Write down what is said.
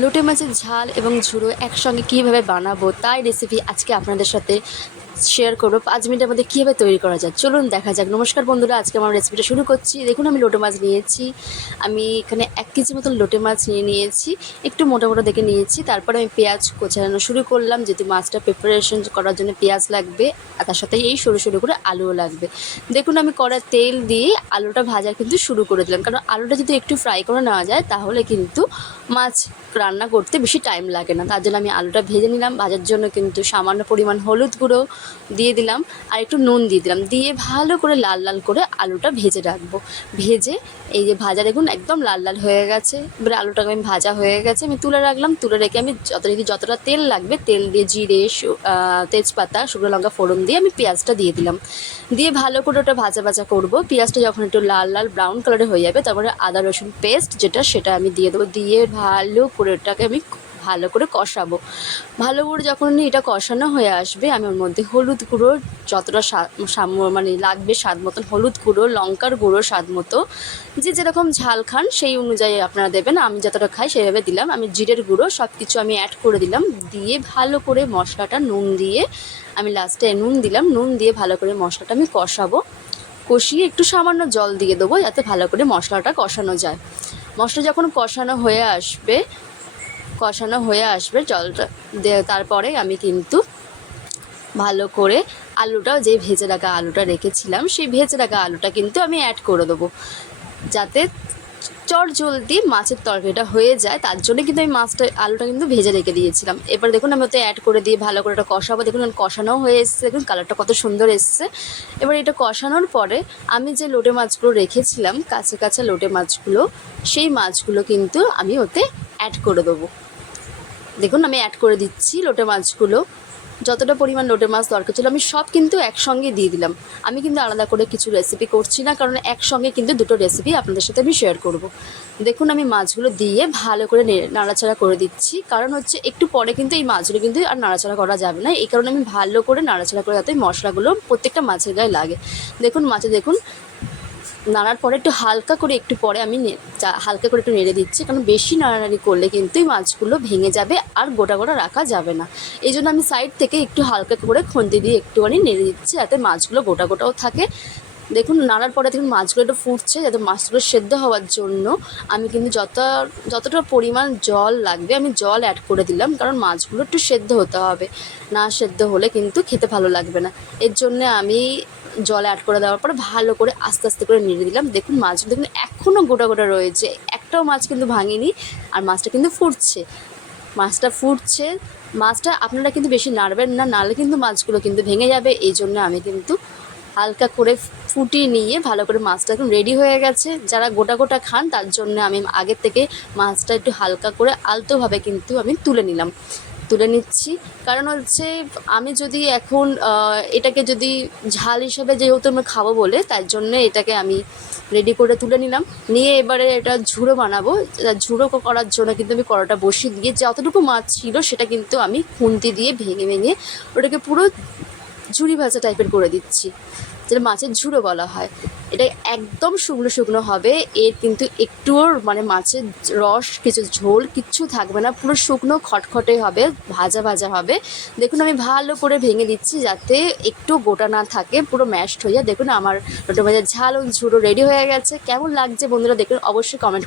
লোটে মাছের ঝাল এবং ঝুড়ো একসঙ্গে কীভাবে বানাবো তাই রেসিপি আজকে আপনাদের সাথে শেয়ার করব। পাঁচ মিনিটের মধ্যে কীভাবে তৈরি করা যায়? চলুন দেখা যাক। নমস্কার বন্ধুরা, আজকে আমার রেসিপিটা শুরু করছি। দেখুন, আমি লোটে মাছ নিয়েছি। আমি এখানে এক কেজি মতন লোটে মাছ নিয়ে নিয়েছি। একটু মোটা মোটা দেখে নিয়েছি। তারপরে আমি পেঁয়াজ কোচানো শুরু করলাম, যেহেতু মাছটা প্রিপারেশন করার জন্য পেঁয়াজ লাগবে, আর তার সাথে এই সরু সরু করে আলুও লাগবে। দেখুন, আমি কড়া তেল দিয়ে আলুটা ভাজা কিন্তু শুরু করে দিলাম। কারণ আলুটা যদি একটু ফ্রাই করে নেওয়া যায়, তাহলে কিন্তু মাছ রান্না করতে বেশি টাইম লাগে না। তার জন্য আমি আলুটা ভেজে নিলাম। ভাজার জন্য কিন্তু সামান্য পরিমাণ হলুদ গুঁড়ো দিয়ে দিলাম আর একটু নুন দিয়ে দিলাম। দিয়ে ভালো করে লাল লাল করে আলুটা ভেজে রাখব। ভেজে এই যে ভাজা দেখুন একদম লাল লাল হয়ে গেছে। এবারে আলুটাকে আমি ভাজা হয়ে গেছে। আমি তুলে রাখলাম। তুলে রেখে আমি যত যতটা তেল লাগবে, তেল দিয়ে জিরে তেজপাতা, শুকনো লঙ্কা, ফোড়ন দিয়ে আমি পেঁয়াজটা দিয়ে দিলাম। দিয়ে ভালো করে ওটা ভাজা ভাজা করব। পেঁয়াজটা যখন একটু লাল লাল ব্রাউন কালারের হয়ে যাবে, তারপরে আদা রসুন পেস্ট যেটা, সেটা আমি দিয়ে দেবো। দিয়ে ভালো করে ওটাকে আমি ভালো করে কষাবো। ভালো করে যখন এটা কষানো হয়ে আসবে, আমি ওর মধ্যে হলুদ গুঁড়ো, যতটা মানে লাগবে স্বাদ মতন হলুদ গুঁড়ো, লঙ্কার গুঁড়ো স্বাদ মতো, যে যেরকম ঝাল খান সেই অনুযায়ী আপনারা দেবেন। আমি যতটা খাই সেভাবে দিলাম। আমি জিরের গুঁড়ো সব কিছু আমি অ্যাড করে দিলাম। দিয়ে ভালো করে মশলাটা নুন দিয়ে আমি লাস্টে নুন দিলাম। নুন দিয়ে ভালো করে মশলাটা আমি কষাবো। কষিয়ে একটু সামান্য জল দিয়ে দেবো যাতে ভালো করে মশলাটা কষানো যায়। মশলা যখন কষানো হয়ে আসবে কষানো হয়ে আসবে জলটা। তারপরে আমি কিন্তু ভালো করে আলুটাও যে ভেজে রাখা আলুটা রেখেছিলাম, সেই ভেজে রাখা আলুটা কিন্তু আমি অ্যাড করে দেবো। যাতে চট জলদি মাছের তরকারিটা হয়ে যায়, তার জন্য কিন্তু আমি মাছটা, আলুটা কিন্তু ভেজে রেখে দিয়েছিলাম। এবার দেখুন আমি ওতে অ্যাড করে দিয়ে ভালো করে এটা কষাবো। দেখুন কষানোও হয়ে এসছে, দেখুন কালারটা কত সুন্দর এসছে। এবার এটা কষানোর পরে আমি যে লোটে মাছগুলো রেখেছিলাম, কাছে কাছে লোটে মাছগুলো, সেই মাছগুলো কিন্তু আমি ওতে অ্যাড করে দেবো। দেখুন, আমি অ্যাড করে দিচ্ছি লোটে মাছগুলো। যতটা পরিমাণ লোটে মাছ দরকার ছিল, আমি সব কিন্তু একসঙ্গে দিয়ে দিলাম। আমি কিন্তু আলাদা করে কিছু রেসিপি করছি না, কারণ একসঙ্গে কিন্তু দুটো রেসিপি আপনাদের সাথে আমি শেয়ার করব। দেখুন, আমি মাছগুলো দিয়ে ভালো করে নাড়াচাড়া করে দিচ্ছি। কারণ হচ্ছে, একটু পরে কিন্তু এই মাছগুলো কিন্তু আর নাড়াচাড়া করা যাবে না। এই কারণে আমি ভালো করে নাড়াচাড়া করে যাতে মশলাগুলো প্রত্যেকটা মাছের গায়ে লাগে। দেখুন, মাছে দেখুন নাড়ার পরে একটু হালকা করে একটু পরে আমি হালকা করে একটু নেড়ে দিচ্ছি, কারণ বেশি নাড়ানাড়ি করলে কিন্তু এই মাছগুলো ভেঙে যাবে আর গোটা গোটা রাখা যাবে না। এই জন্য আমি সাইড থেকে একটু হালকা করে খুন্তি দিয়ে একটুখানি নেড়ে দিচ্ছি, যাতে মাছগুলো গোটা গোটাও থাকে। দেখুন, নাড়ার পরে দেখুন মাছগুলো একটু ফুটছে যাতে মাছগুলো সেদ্ধ হওয়ার জন্য। আমি কিন্তু যত, যতটা পরিমাণ জল লাগবে আমি জল অ্যাড করে দিলাম, কারণ মাছগুলো একটু সেদ্ধ হতে হবে। না সেদ্ধ হলে কিন্তু খেতে ভালো লাগবে না। এর জন্যে আমি জল অ্যাড করে দেওয়ার পরে ভালো করে আস্তে আস্তে করে নেড়ে দিলাম। দেখুন মাছগুলো দেখুন এখনও গোটা গোটা রয়েছে। একটাও মাছ কিন্তু ভাঙিনি আর মাছটা কিন্তু ফুটছে। মাছটা ফুটছে। মাছটা আপনারা কিন্তু বেশি নাড়বেন না নাড়লে কিন্তু মাছগুলো কিন্তু ভেঙে যাবে। এই জন্য আমি কিন্তু হালকা করে ফুটিয়ে নিয়ে ভালো করে মাছটা এখন রেডি হয়ে গেছে। যারা গোটা গোটা খান, তার জন্য আমি আগের থেকে মাছটা একটু হালকা করে আলতোভাবে কিন্তু আমি তুলে নিলাম। তুলে নিচ্ছি। কারণ হচ্ছে, আমি যদি এখন এটাকে যদি ঝাল হিসাবে যেহেতু আমি খাব বলে, তার জন্য এটাকে আমি রেডি করে তুলে নিলাম। নিয়ে এবারে এটা ঝুড়ো বানাবো। ঝুড়ো করার জন্য কিন্তু আমি কড়াটা বসিয়ে দিয়ে যতটুকু মাছ ছিল, সেটা কিন্তু আমি খুন্তি দিয়ে ভেঙে ভেঙে ওটাকে পুরো ঝুড়ি ভাজা টাইপের করে দিচ্ছি। যেটা মাছের ঝুড়ো বলা হয়। এটা একদম শুকনো শুকনো হবে। এর কিন্তু একটুও মানে মাছের রস, কিছু ঝোল কিচ্ছু থাকবে না। পুরো শুকনো খটখটে হবে, ভাজা ভাজা হবে। দেখুন, আমি ভালো করে ভেঙে দিচ্ছি যাতে একটু গোটা না থাকে, পুরো ম্যাশড হয়ে যায়। দেখুন, আমার রোটো ভাজার ঝাল ও ঝুড়ো রেডি হয়ে গেছে। কেমন লাগছে বন্ধুরা দেখুন, অবশ্যই কমেন্ট